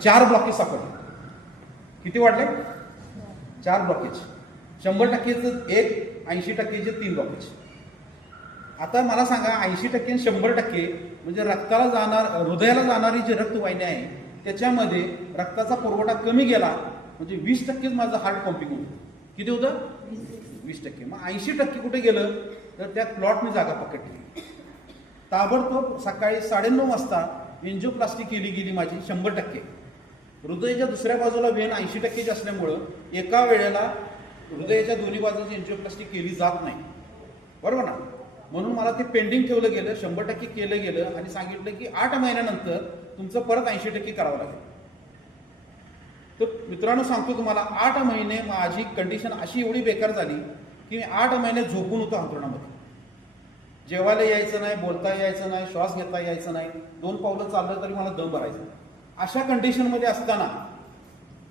4 blockage सापडले. किती वाढले? 4 ब्लॉकेज. 100%चं 1, 80%चे 3 ब्लॉकेज. आता मला सांगा 80% आणि 100% म्हणजे रक्ताला जाणार, हृदयाला जाणारी जी रक्तवाहिनी आहे त्याच्यामध्ये रक्ताचा पुरवठा कमी गेला म्हणजे 20%च माझं हार्ट पंपिंग होतं. किती होतं? 20%. मग 80% कुठे गेलं तर त्या क्लॉटने जागा पकडली. ताबडतोब सकाळी 9:30 वाजता एन्जिओप्लास्टी केली गेली माझी 100%. हृदयाच्या दुसऱ्या बाजूला वेन 80%ची असल्यामुळं एका वेळेला हृदयाच्या दोन्ही बाजूची एन्जिओप्लास्टी केली जात नाही, बरोबर ना. म्हणून मला ते पेंडिंग ठेवलं गेलं, 100% केलं गेलं आणि सांगितलं की 8 महिन्यानंतर तुमचं परत 80% करावं लागेल. तर मित्रांनो सांगतो तुम्हाला, 8 महिने माझी कंडिशन अशी एवढी बेकार झाली की मी 8 महिने झोपून होतो अंथरुणामध्ये. जेवायला यायचं नाही, बोलता यायचं नाही, श्वास घेता यायचं नाही, 2 पावलं चाललं तरी मला दम भरायचा. अशा कंडिशनमध्ये असताना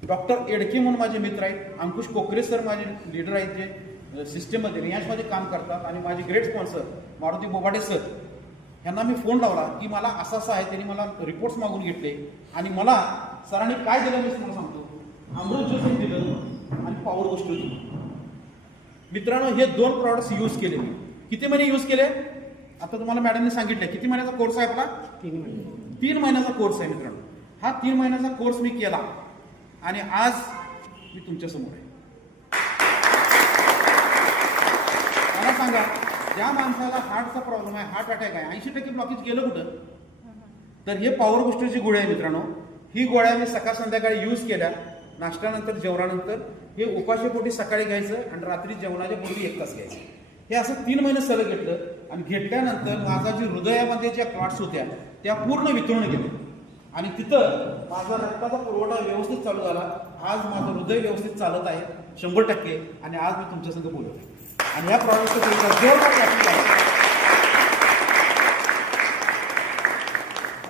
डॉक्टर एडके म्हणून माझे मित्र आहेत, अंकुश कोकरे सर माझे लीडर आहेत जे सिस्टममध्ये रियांशमध्ये काम करतात, आणि माझे ग्रेट स्पॉन्सर मारुती बोबाडे सर, ह्यांना मी फोन लावला की मला असं असं आहे. त्यांनी मला रिपोर्ट्स मागून घेतले आणि मला सरांनी काय दिलं मी तुम्हाला सांगतो. अमृत ज्योती दिलं आणि पॉवर गोष्ट दिली. मित्रांनो हे 2 प्रॉडक्ट्स यूज केले मी. किती महिने यूज केले? आता तुम्हाला मॅडमने सांगितलं किती महिन्याचा कोर्स आहे आपला? 3 महिन्याचा कोर्स आहे मित्रांनो. हा 3 महिन्याचा कोर्स मी केला आणि आज मी तुमच्या समोर आहे. मला सांगा, ज्या माणसाला हार्टचा प्रॉब्लेम आहे, हार्ट अटॅक आहे, 80% ब्लॉकेज गेलं कुठं? तर हे पॉवर बुस्टरची गोळी आहे मित्रांनो. ही गोळ्या मी सकाळ संध्याकाळी यूज केल्या. नाश्त्यानंतर, जेवणानंतर हे उपाशीपोटी सकाळी घ्यायचं आणि रात्री जेवणाच्या पूर्वी 1 तास घ्यायचं. हे असं 3 महिने सलग घेतलं आणि घेतल्यानंतर माझा जी हृदयामध्ये ज्या क्लॉट्स होत्या त्या पूर्ण वितळून गेल्या आणि तिथं माझा रक्ताचा पुरवठा व्यवस्थित चालू झाला. आज माझं हृदय व्यवस्थित चालत आहे 100% आणि आज मी तुमच्या संग बोलत आहे. आणि या प्रॉडक्टचं जोरदार